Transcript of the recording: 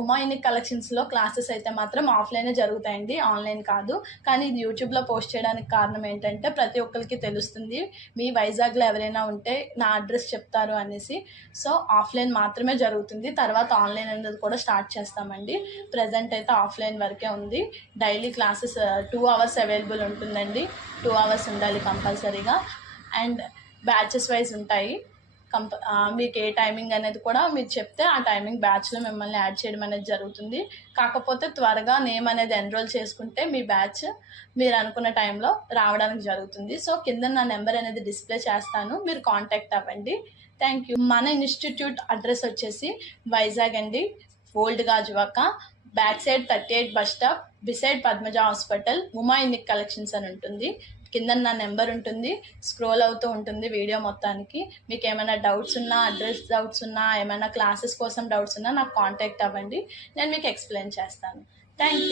Uma unique కలెక్షన్స్లో classes అయితే మాత్రం ఆఫ్లైనే జరుగుతాయండి, ఆన్లైన్ కాదు. కానీ ఇది యూట్యూబ్లో పోస్ట్ చేయడానికి కారణం ఏంటంటే ప్రతి ఒక్కరికి తెలుస్తుంది మీ వైజాగ్లో ఎవరైనా ఉంటే నా అడ్రస్ చెప్తారు అనేసి. సో ఆఫ్లైన్ మాత్రమే జరుగుతుంది, తర్వాత ఆన్లైన్ అనేది కూడా స్టార్ట్ చేస్తామండి. ప్రజెంట్ అయితే ఆఫ్లైన్ వరకే ఉంది. డైలీ క్లాసెస్ 2 hours అవైలబుల్ ఉంటుందండి. 2 hours ఉండాలి కంపల్సరీగా. అండ్ బ్యాచెస్ వైజ్ ఉంటాయి. మీకు ఏ టైమింగ్ అనేది కూడా మీరు చెప్తే ఆ టైమింగ్ బ్యాచ్లో మిమ్మల్ని యాడ్ చేయడం అనేది జరుగుతుంది. కాకపోతే త్వరగా నేమ్ అనేది ఎన్రోల్ చేసుకుంటే మీ బ్యాచ్ మీరు అనుకున్న టైంలో రావడానికి జరుగుతుంది. సో కింద నా నెంబర్ అనేది డిస్ప్లే చేస్తాను, మీరు కాంటాక్ట్ అవ్వండి. Thank you. మన ఇన్స్టిట్యూట్ అడ్రస్ వచ్చేసి వైజాగ్ అండి, old Gajuwaka, back side 38 bus stop, beside Padmaja hospital, Uma unique collections అని ఉంటుంది. కింద నా నెంబర్ ఉంటుంది, స్క్రోల్ అవుతూ ఉంటుంది వీడియో మొత్తానికి. మీకు ఏమైనా డౌట్స్ ఉన్నా, అడ్రస్ డౌట్స్ ఉన్నా, ఏమైనా క్లాసెస్ కోసం డౌట్స్ ఉన్నా నాకు కాంటాక్ట్ అవ్వండి, నేను మీకు ఎక్స్ప్లెయిన్ చేస్తాను. Thank you.